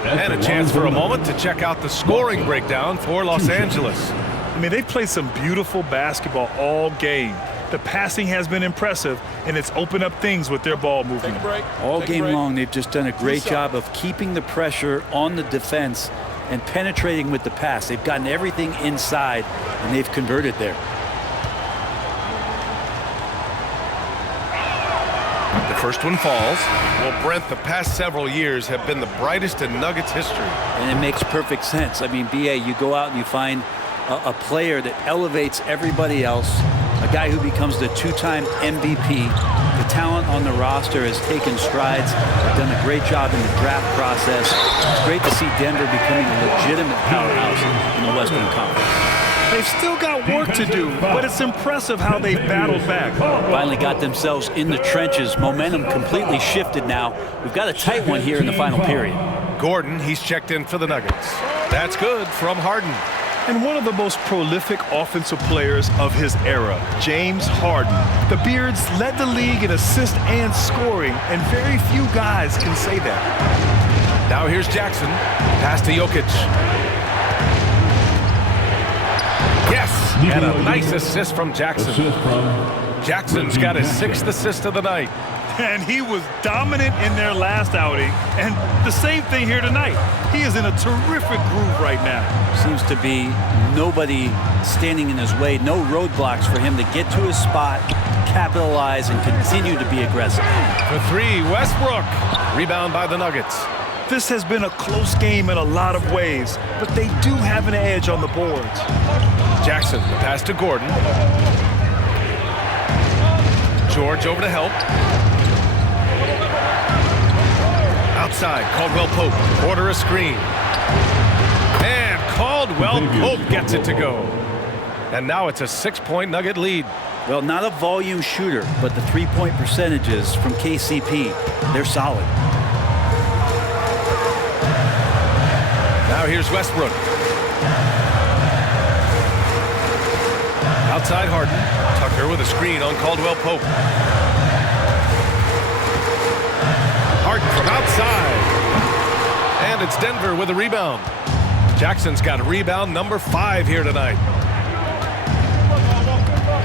And a chance for a moment to check out the scoring breakdown for Los Angeles. I mean, they've played some beautiful basketball all game. The passing has been impressive, and it's opened up things with their ball movement. All game long, they've just done a great job of keeping the pressure on the defense and penetrating with the pass. They've gotten everything inside, and they've converted there. The first one falls. Well, Brent, the past several years have been the brightest in Nuggets history. And it makes perfect sense. I mean, B.A., you go out and you find a player that elevates everybody else, a guy who becomes the 2-time MVP. The talent on the roster has taken strides. They've done a great job in the draft process. It's great to see Denver becoming a legitimate powerhouse in the Western Conference. They've still got work to do, but it's impressive how they've battled back. Finally got themselves in the trenches. Momentum completely shifted now. We've got a tight one here in the final period. Gordon, he's checked in for the Nuggets. That's good from Harden. And one of the most prolific offensive players of his era, James Harden. The Beards led the league in assists and scoring, and very few guys can say that. Now here's Jackson. Pass to Jokic. Yes, and a nice assist from Jackson. Jackson's got his 6th assist of the night. And he was dominant in their last outing. And the same thing here tonight. He is in a terrific groove right now. Seems to be nobody standing in his way, no roadblocks for him to get to his spot, capitalize, and continue to be aggressive. For three, Westbrook. Rebound by the Nuggets. This has been a close game in a lot of ways, but they do have an edge on the boards. Jackson, the pass to Gordon. George over to help. Outside, Caldwell Pope. Order a screen. And Caldwell Pope gets it to go. And now it's a 6-point Nugget lead. Well, not a volume shooter, but the three-point percentages from KCP, they're solid. Now here's Westbrook. Outside Harden. Tucker with a screen on Caldwell Pope. Harden from outside. And it's Denver with a rebound. Jackson's got a rebound number 5 here tonight.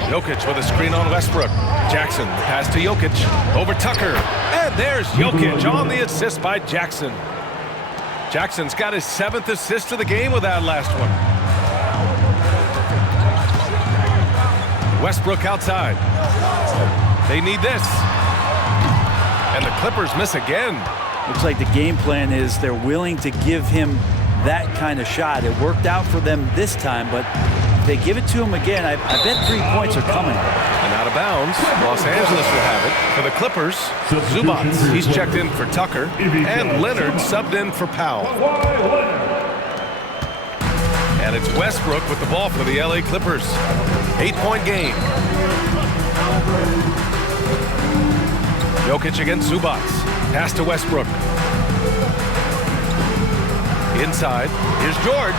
Jokic with a screen on Westbrook. Jackson, pass to Jokic. Over Tucker. And there's Jokic on the assist by Jackson. Jackson's got his 7th assist of the game with that last one. Westbrook outside. They need this. And the Clippers miss again. Looks like the game plan is they're willing to give him that kind of shot. It worked out for them this time, but if they give it to him again, I bet 3 points are coming. And out of bounds, Los Angeles will have it. For the Clippers, Zubats, he's checked in for Tucker, and Leonard subbed in for Powell. And it's Westbrook with the ball for the LA Clippers. 8-point game. Jokic against Zubats. Pass to Westbrook. Inside, here's George.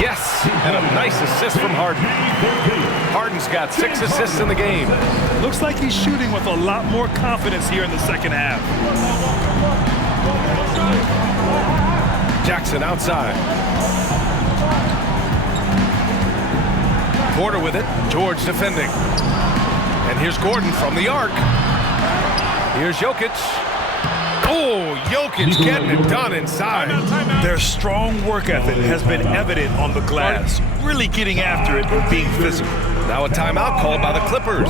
Yes, and a nice assist from Harden. Harden's got 6 assists in the game. Looks like he's shooting with a lot more confidence here in the second half. Jackson outside. Porter with it. George defending. And here's Gordon from the arc. Here's Jokic. Oh, Jokic getting it done inside. Their strong work ethic has been evident on the glass, really getting after it and being physical. Now a timeout called by the Clippers.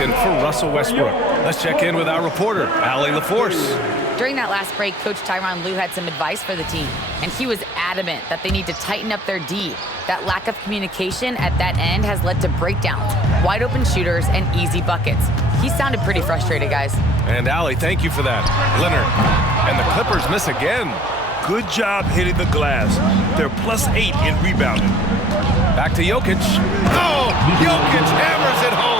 In for Russell Westbrook. Let's check in with our reporter, Allie LaForce. During that last break, Coach Tyronn Lue had some advice for the team, and he was adamant that they need to tighten up their D. That lack of communication at that end has led to breakdowns, wide open shooters, and easy buckets. He sounded pretty frustrated, guys. And Allie, thank you for that. Leonard, and the Clippers miss again. Good job hitting the glass. They're +8 in rebounding. Back to Jokic. Oh, Jokic hammers it home.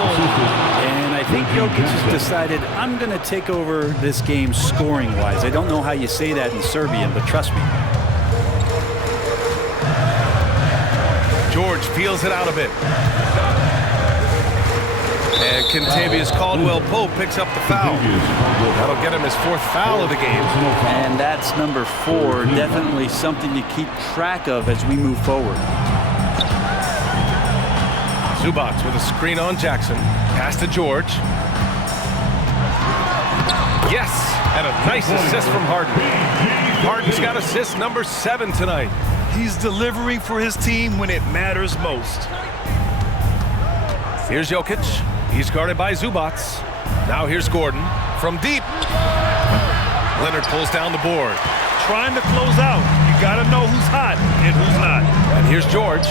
And I think Jokic has decided, I'm going to take over this game scoring-wise. I don't know how you say that in Serbian, but trust me. George peels it out a bit. And Kentavious Caldwell-Pope picks up the foul. That'll get him his 4th foul of the game. And that's number 4. Definitely something to keep track of as we move forward. Zubac with a screen on Jackson. Pass to George. Yes, and a nice assist from Harden. Harden's got assist number 7 tonight. He's delivering for his team when it matters most. Here's Jokic. He's guarded by Zubac. Now here's Gordon from deep. Leonard pulls down the board. Trying to close out. You got to know who's hot and who's not. And here's George.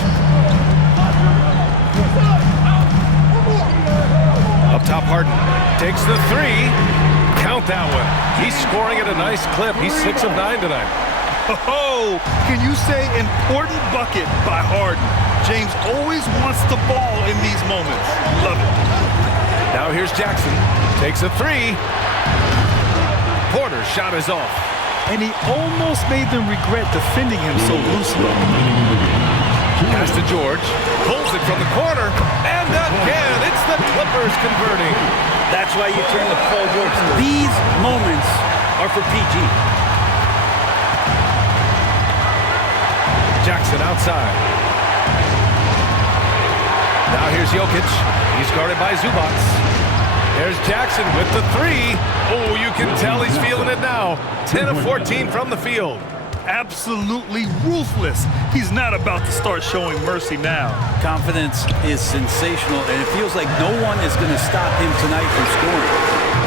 Up top, Harden takes the 3. Count that one. He's scoring at a nice clip. He's 6 of 9 tonight. Oh, can you say important bucket by Harden? James always wants the ball in these moments. Love it. Now here's Jackson. Takes a 3. Porter's shot is off. And he almost made them regret defending him so loosely. Pass to George. Pulls it from the corner. And again, it's the Clippers converting. That's why you turn to Paul George. These moments are for PG. Jackson outside. Now here's Jokic. He's guarded by Zubac. There's Jackson with the 3. Oh, you can tell he's feeling it now. 10 of 14 from the field. Absolutely ruthless. He's not about to start showing mercy now. Confidence is sensational, and it feels like no one is going to stop him tonight from scoring.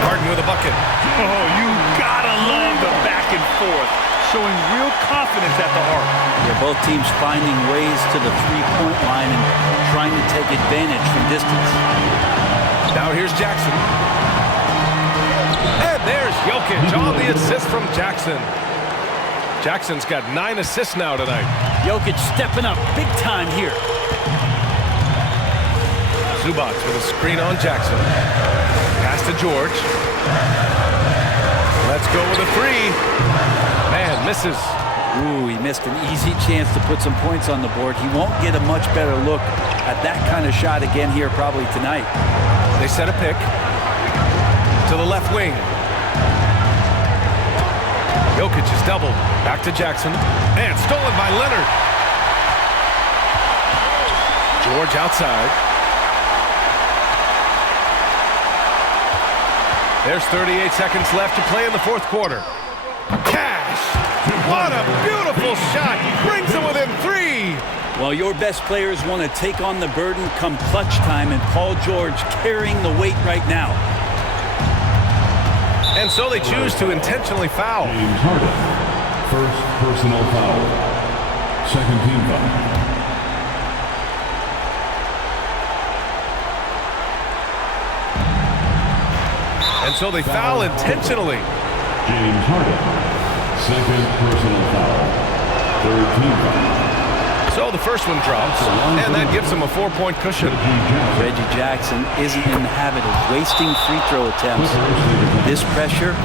Harden with a bucket. Oh, you gotta love the back and forth. Showing real confidence at the arc. Yeah, both teams finding ways to the three-point line and trying to take advantage from distance. Now here's Jackson. And there's Jokic on the assist from Jackson. Jackson's got 9 assists now tonight. Jokic stepping up big time here. Zubac with a screen on Jackson. Pass to George. Let's go with a 3. Man, misses. Ooh, he missed an easy chance to put some points on the board. He won't get a much better look at that kind of shot again here probably tonight. They set a pick to the left wing. Jokic is doubled. Back to Jackson. And stolen by Leonard. George outside. There's 38 seconds left to play in the 4th quarter. Cash! What a beautiful shot! He brings them within 3! Well, your best players want to take on the burden come clutch time, and Paul George carrying the weight right now. And so they choose to intentionally foul. James Harden, first personal foul. Second team foul. And so they foul intentionally. James Harden, second personal foul. Third team foul. So the first one drops, and that gives them a 4-point cushion. Reggie Jackson isn't in the habit of wasting free throw attempts. This pressure,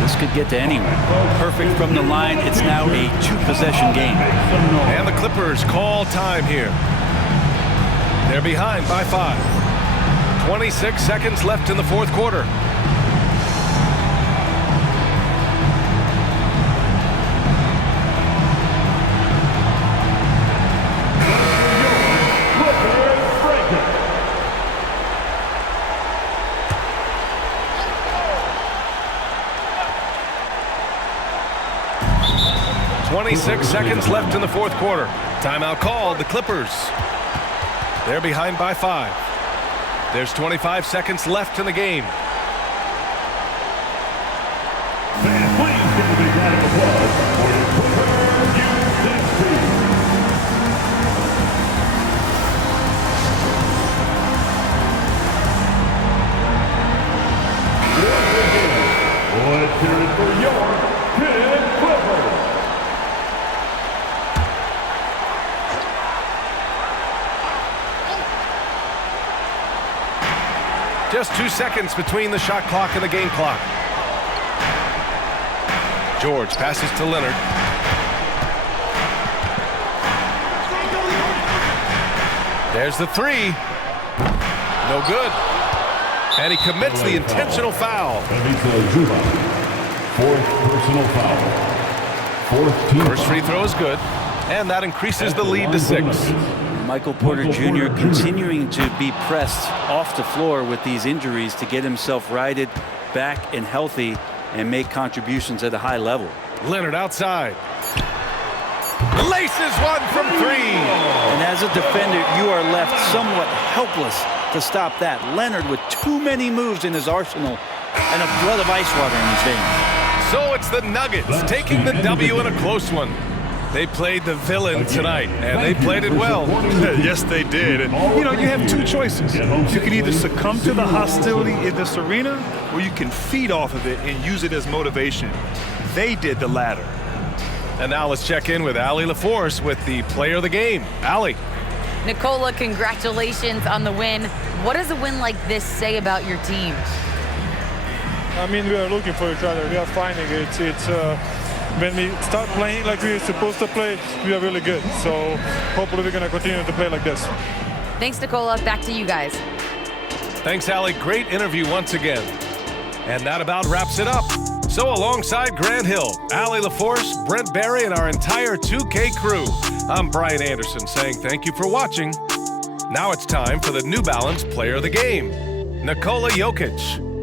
this could get to anyone. Perfect from the line. It's now a 2-possession game. And the Clippers call time here. They're behind by 5. 26 seconds left in the 4th quarter. Six seconds left in the 4th quarter. Timeout called. The Clippers. They're behind by 5. There's 25 seconds left in the game. Fans, please give a big round of applause for your Clipper Let's hear it for your Kid Clippers. Just 2 seconds between the shot clock and the game clock. George passes to Leonard. There's the 3. No good. And he commits the intentional foul. Ivica Zubac, fourth personal foul. Fourth team First free throw is good, and that increases the lead to 6. Michael Porter Jr. continuing to be pressed off the floor with these injuries to get himself righted, back and healthy, and make contributions at a high level. Leonard outside. Laces one from 3. And as a defender, you are left somewhat helpless to stop that. Leonard with too many moves in his arsenal and a flood of ice water in his veins. So it's the Nuggets taking the W in a close one. They played the villain tonight, and they played it well. Yes, they did. And, you have two choices. You can either succumb to the hostility in this arena, or you can feed off of it and use it as motivation. They did the latter. And now let's check in with Allie LaForce with the player of the game. Allie. Nikola, congratulations on the win. What does a win like this say about your team? I mean, we are looking for each other. We are finding it. It's when we start playing like we're supposed to play, we are really good. So hopefully we're going to continue to play like this. Thanks, Nikola. Back to you guys. Thanks, Allie. Great interview once again. And that about wraps it up. So alongside Grant Hill, Allie LaForce, Brent Barry, and our entire 2K crew, I'm Brian Anderson saying thank you for watching. Now it's time for the New Balance Player of the Game, Nikola Jokic.